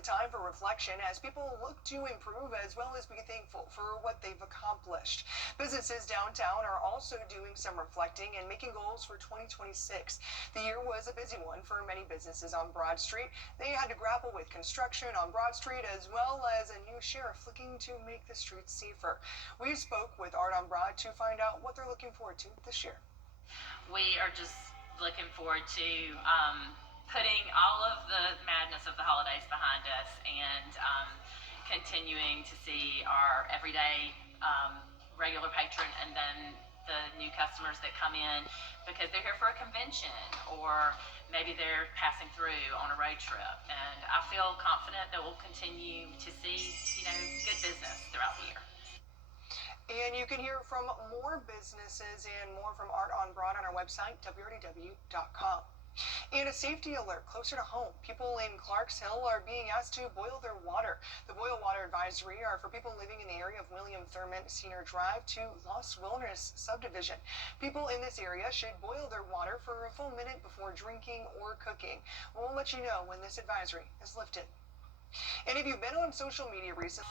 a time for reflection as people look to improve as well as be thankful for what they've accomplished. Businesses downtown are also doing some reflecting and making goals for 2026. The year was a busy one for many businesses on Broad Street. They had to grapple with construction on Broad Street as well as a new sheriff looking to make the streets safer. We spoke with Art on Broad to find out what they're looking forward to this year. We are just looking forward to putting all of the madness of the holidays behind us and continuing to see our everyday regular patron and then the new customers that come in because they're here for a convention or maybe they're passing through on a road trip. And I feel confident that we'll continue to see, good business throughout the year. And you can hear from more businesses and more from Art on Broad on our website, wrdw.com. And a safety alert closer to home. People in Clarks Hill are being asked to boil their water. The boil water advisory are for people living in the area of William Thurman Senior Drive to Lost Wilderness subdivision. People in this area should boil their water for a full minute before drinking or cooking. We'll let you know when this advisory is lifted. And if you've been on social media recently,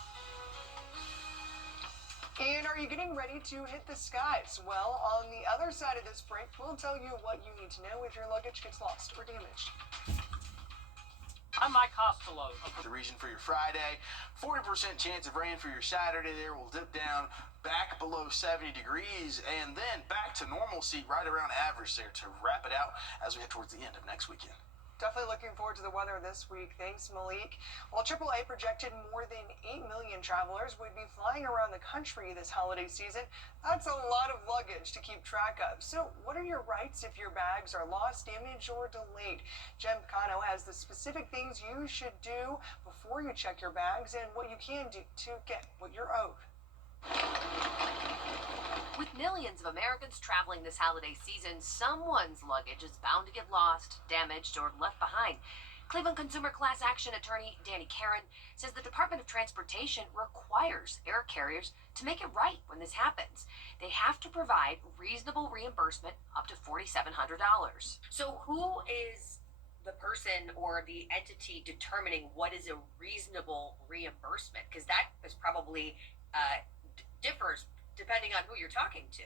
and are you getting ready to hit the skies? Well, on the other side of this break, we'll tell you what you need to know if your luggage gets lost or damaged. I'm Mike Costello. The region for your Friday, 40% chance of rain for your Saturday there. Will dip down back below 70 degrees and then back to normalcy right around average there to wrap it out as we head towards the end of next weekend. Definitely looking forward to the weather this week. Thanks, Malik. Well, AAA projected more than 8 million travelers would be flying around the country this holiday season. That's a lot of luggage to keep track of. So what are your rights if your bags are lost, damaged, or delayed? Jen Picano has the specific things you should do before you check your bags and what you can do to get what you're owed. With millions of Americans traveling this holiday season, someone's luggage is bound to get lost, damaged, or left behind. Cleveland consumer class action attorney Danny Karen says the Department of Transportation requires air carriers to make it right when this happens. They have to provide reasonable reimbursement up to $4,700. So who is the person or the entity determining what is a reasonable reimbursement? Because that is probably differs depending on who you're talking to.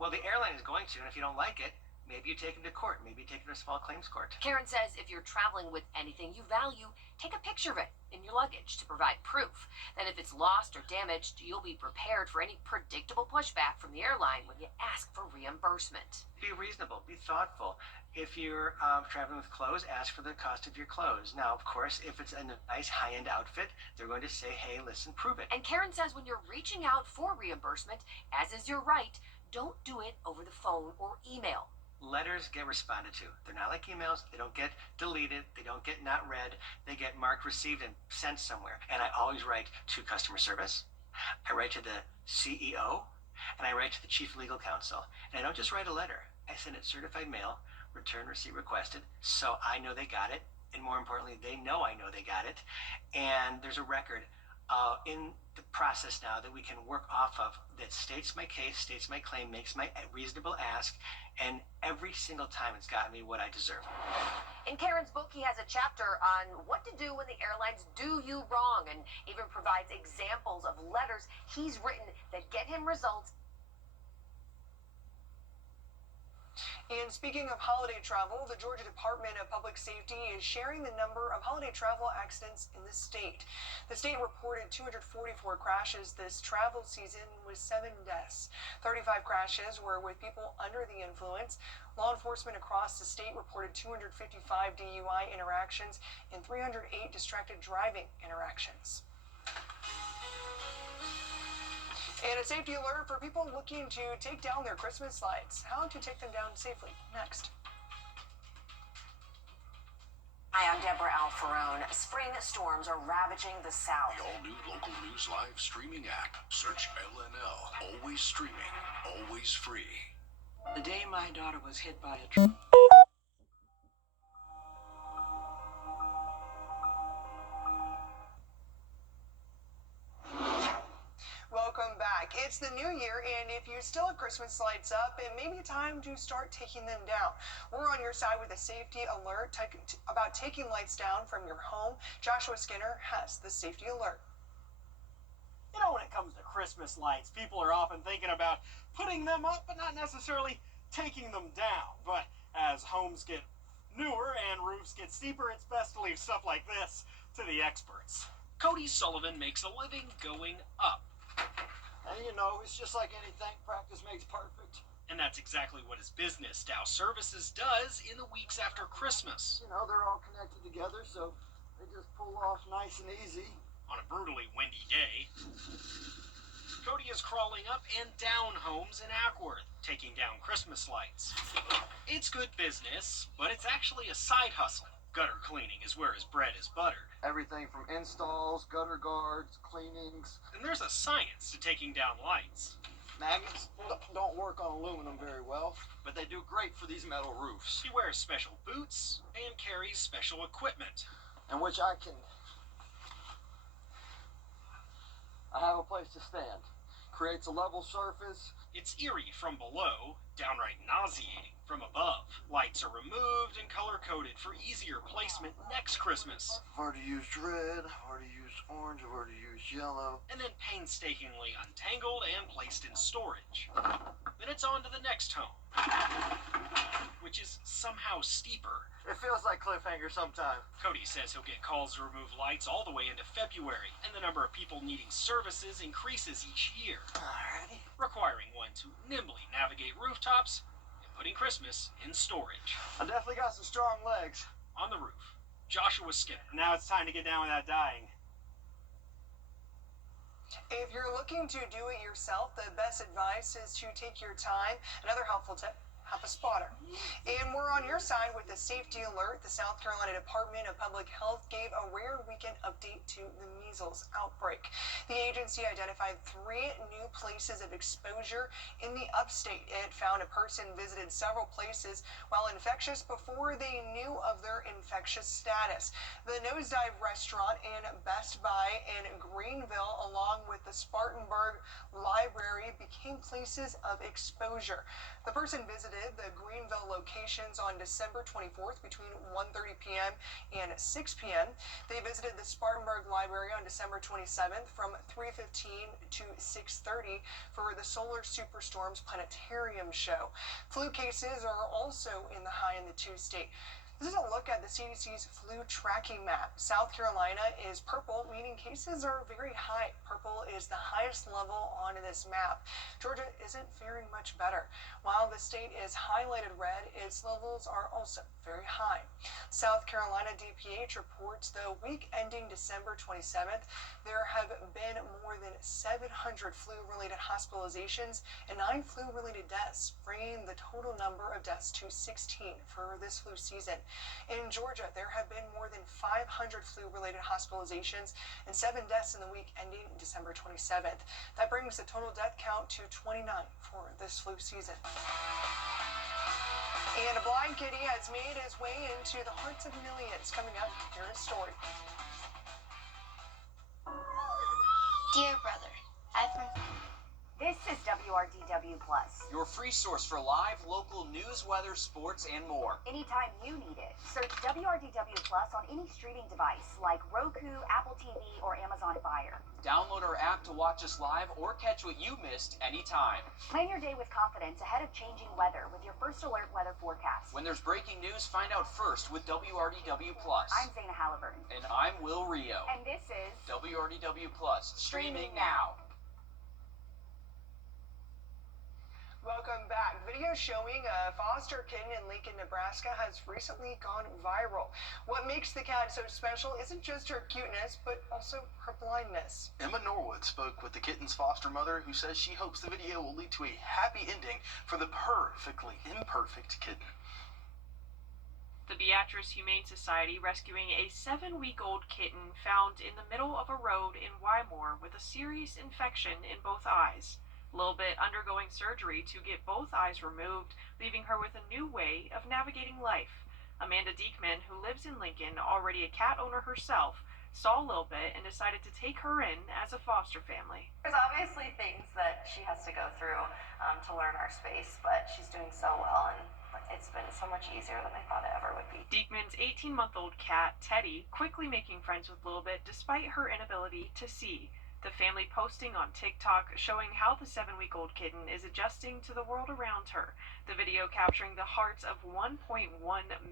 Well, the airline is going to, and if you don't like it, maybe you take them to court. Maybe you take them to a small claims court. Karen says if you're traveling with anything you value, take a picture of it in your luggage to provide proof. Then if it's lost or damaged, you'll be prepared for any predictable pushback from the airline when you ask for reimbursement. Be reasonable. Be thoughtful. If you're traveling with clothes, ask for the cost of your clothes. Now, of course, if it's a nice high-end outfit, they're going to say, hey, listen, prove it. And Karen says when you're reaching out for reimbursement, as is your right, don't do it over the phone or email. Letters get responded to. They're not like emails. They don't get deleted. They don't get not read. They get marked received and sent somewhere. And I always write to customer service. I write to the CEO. And I write to the chief legal counsel. And I don't just write a letter. I send it certified mail, return receipt requested, so I know they got it. And more importantly, they know I know they got it. And there's a record in the process now that we can work off of that states my case, states my claim, makes my reasonable ask, and every single time it's gotten me what I deserve. In Karen's book, he has a chapter on what to do when the airlines do you wrong and even provides examples of letters he's written that get him results. And speaking of holiday travel, the Georgia Department of Public Safety is sharing the number of holiday travel accidents in the state. The state reported 244 crashes this travel season with 7 deaths. 35 crashes were with people under the influence. Law enforcement across the state reported 255 DUI interactions and 308 distracted driving interactions. And a safety alert for people looking to take down their Christmas lights. How to take them down safely. Next. Hi, I'm Deborah Alfarone. Spring storms are ravaging the South. The all-new local news live streaming app. Search LNL. Always streaming. Always free. The day my daughter was hit by a truck. Welcome back. It's the new year, and if you still have Christmas lights up, it may be time to start taking them down. We're on your side with a safety alert about taking lights down from your home. Joshua Skinner has the safety alert. You know, when it comes to Christmas lights, people are often thinking about putting them up, but not necessarily taking them down. But as homes get newer and roofs get steeper, it's best to leave stuff like this to the experts. Cody Sullivan makes a living going up. And you know, it's just like anything, practice makes perfect. And that's exactly what his business, Dow Services, does in the weeks after Christmas. You know, they're all connected together, so they just pull off nice and easy. On a brutally windy day, Cody is crawling up and down homes in Ackworth, taking down Christmas lights. It's good business, but it's actually a side hustle. Gutter cleaning is where his bread is buttered. Everything from installs, gutter guards, cleanings. And there's a science to taking down lights. Magnets don't work on aluminum very well, but they do great for these metal roofs. He wears special boots and carries special equipment. In which I have a place to stand. Creates a level surface. It's eerie from below, downright nauseating from above. Lights are removed and color-coded for easier placement next Christmas. I've already used red, I've already used orange, I've already used yellow. And then painstakingly untangled and placed in storage. Then it's on to the next home, which is somehow steeper. It feels like cliffhanger sometimes. Cody says he'll get calls to remove lights all the way into February, and the number of people needing services increases each year, Alrighty. requiring one to nimbly navigate rooftops and putting Christmas in storage. I definitely got some strong legs. On the roof, Joshua Skinner. Now it's time to get down without dying. If you're looking to do it yourself, the best advice is to take your time. Another helpful tip: have a spotter. And we're on your side with the safety alert. The South Carolina Department of Public Health gave a rare weekend update to the measles outbreak. The agency identified 3 new places of exposure in the upstate. It found a person visited several places while infectious before they knew of their infectious status. The Nosedive Restaurant and Best Buy in Greenville, along with the Spartanburg Library, became places of exposure. The person visited the Greenville locations on December 24th between 1:30 p.m. and 6 p.m. They visited the Spartanburg Library on December 27th from 3:15 to 6:30 for the Solar Superstorms Planetarium show. Flu cases are also in the high in the 2-state. This is a look at the CDC's flu tracking map. South Carolina is purple, meaning cases are very high. Purple is the highest level on this map. Georgia isn't faring much better. While the state is highlighted red, its levels are also very high. South Carolina DPH reports the week ending December 27th, there have been more than 700 flu-related hospitalizations and 9 flu-related deaths, bringing the total number of deaths to 16 for this flu season. In Georgia, there have been more than 500 flu-related hospitalizations and 7 deaths in the week ending December 27th. That brings the total death count to 29 for this flu season. And a blind kitty has made his way into the hearts of millions. Coming up, here's a story. Dear brother, I've been... This is WRDW Plus. Your free source for live, local news, weather, sports, and more. Anytime you need it, search WRDW Plus on any streaming device like Roku, Apple TV, or Amazon Fire. Download our app to watch us live or catch what you missed anytime. Plan your day with confidence ahead of changing weather with your first alert weather forecast. When there's breaking news, find out first with WRDW Plus. I'm Zana Halliburton. And I'm Will Rio. And this is WRDW Plus, streaming now. Welcome back. Video showing a foster kitten in Lincoln, Nebraska has recently gone viral. What makes the cat so special isn't just her cuteness, but also her blindness. Emma Norwood spoke with the kitten's foster mother, who says she hopes the video will lead to a happy ending for the perfectly imperfect kitten. The Beatrice Humane Society rescuing a 7-week-old kitten found in the middle of a road in Wymore with a serious infection in both eyes. Lilbit undergoing surgery to get both eyes removed, leaving her with a new way of navigating life. Amanda Diekman, who lives in Lincoln, already a cat owner herself, saw Lil Bit and decided to take her in as a foster family. There's obviously things that she has to go through to learn our space, but she's doing so well, and it's been so much easier than I thought it ever would be. Diekman's 18-month-old cat, Teddy, quickly making friends with Lil Bit despite her inability to see. The family posting on TikTok showing how the 7-week-old kitten is adjusting to the world around her. The video capturing the hearts of 1.1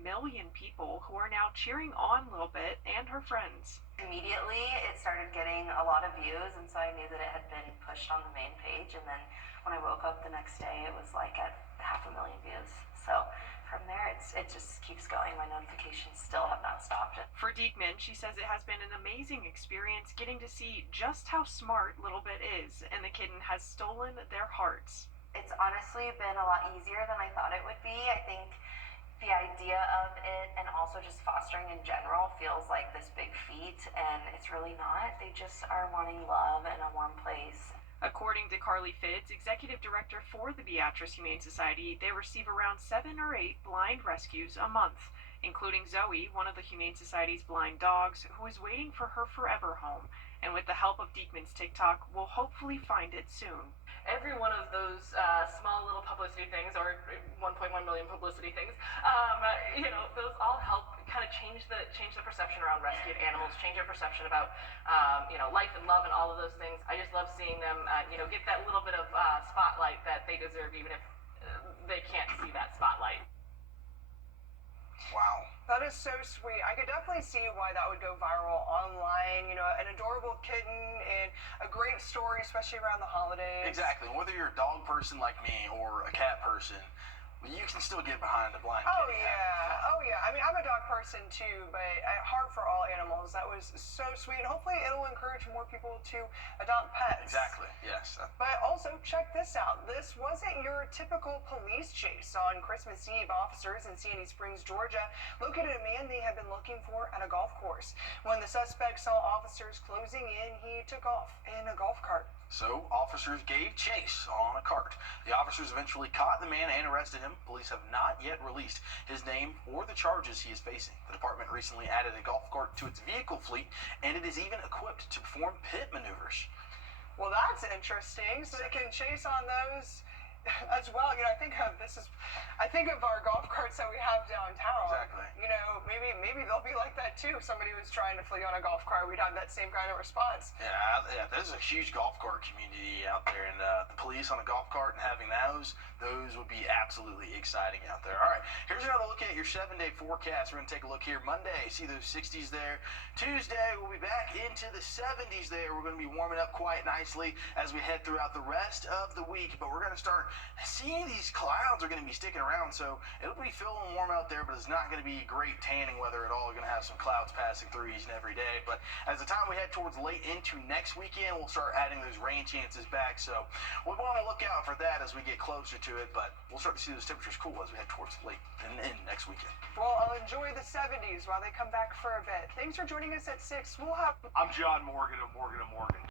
million people who are now cheering on Lil Bit and her friends. Immediately, it started getting a lot of views, and so I knew that it had been pushed on the main page, and then when I woke up the next day, it was like at 500,000 views. So from there, it just keeps going. My notifications still have not stopped. For Diekman, she says it has been an amazing experience getting to see just how smart Lil Bit is, and the kitten has stolen their hearts. It's honestly been a lot easier than I thought it would be. I think the idea of it and also just fostering in general feels like this big feat, and it's really not. They just are wanting love and a warm place. According to Carly Fitz, executive director for the Beatrice Humane Society, they receive around 7 or 8 blind rescues a month, including Zoe, one of the Humane Society's blind dogs, who is waiting for her forever home, and with the help of Diekman's TikTok, will hopefully find it soon. Every one of those small little publicity things, or 1.1 million publicity things, those all help kind of change the perception around rescued animals, change their perception about life and love and all of those things. I just love seeing them get that little bit of spotlight that they deserve, even if they can't see that spotlight. Wow, that is so sweet. I could definitely see why that would go viral online. An adorable kitten and a great story, especially around the holidays. Exactly. Whether you're a dog person like me or a cat person, you can still get behind a blind Oh kitty. yeah, oh yeah. I mean, I'm a dog person too, but heart for all animals. That was so sweet. And hopefully it'll encourage more people to adopt pets. Exactly, yes. But also, check this out. This wasn't your typical police chase. On Christmas Eve, officers in Sandy Springs, Georgia, located a man they had been looking for at a golf course. When the suspect saw officers closing in, he took off in a golf cart. So, officers gave chase on a cart. The officers eventually caught the man and arrested him. Police have not yet released his name or the charges he is facing. The department recently added a golf cart to its vehicle fleet, and it is even equipped to perform pit maneuvers. Well, that's interesting. So they can chase on those as well. I think of our golf carts that we have downtown. Exactly. Maybe they'll be like that too. If somebody was trying to flee on a golf cart, we'd have that same kind of response. Yeah, there's a huge golf cart community out there, and the police on a golf cart and having those would be absolutely exciting out there. All right, here's another look at your 7-day forecast. We're going to take a look here. Monday, see those 60s there. Tuesday, we'll be back into the 70s there. We're going to be warming up quite nicely as we head throughout the rest of the week, but we're going to start seeing these clouds are going to be sticking around, so it'll be feeling warm out there, but it's not going to be great tanning weather at all. We're going to have some clouds passing through each and every day, but as the time we head towards late into next weekend, we'll start adding those rain chances back, so we want to look out for that as we get closer to it, but we'll start to see those temperatures cool as we head towards late and next weekend. Well, I'll enjoy the 70s while they come back for a bit. Thanks for joining us at 6. We'll have... I'm John Morgan of Morgan & Morgan.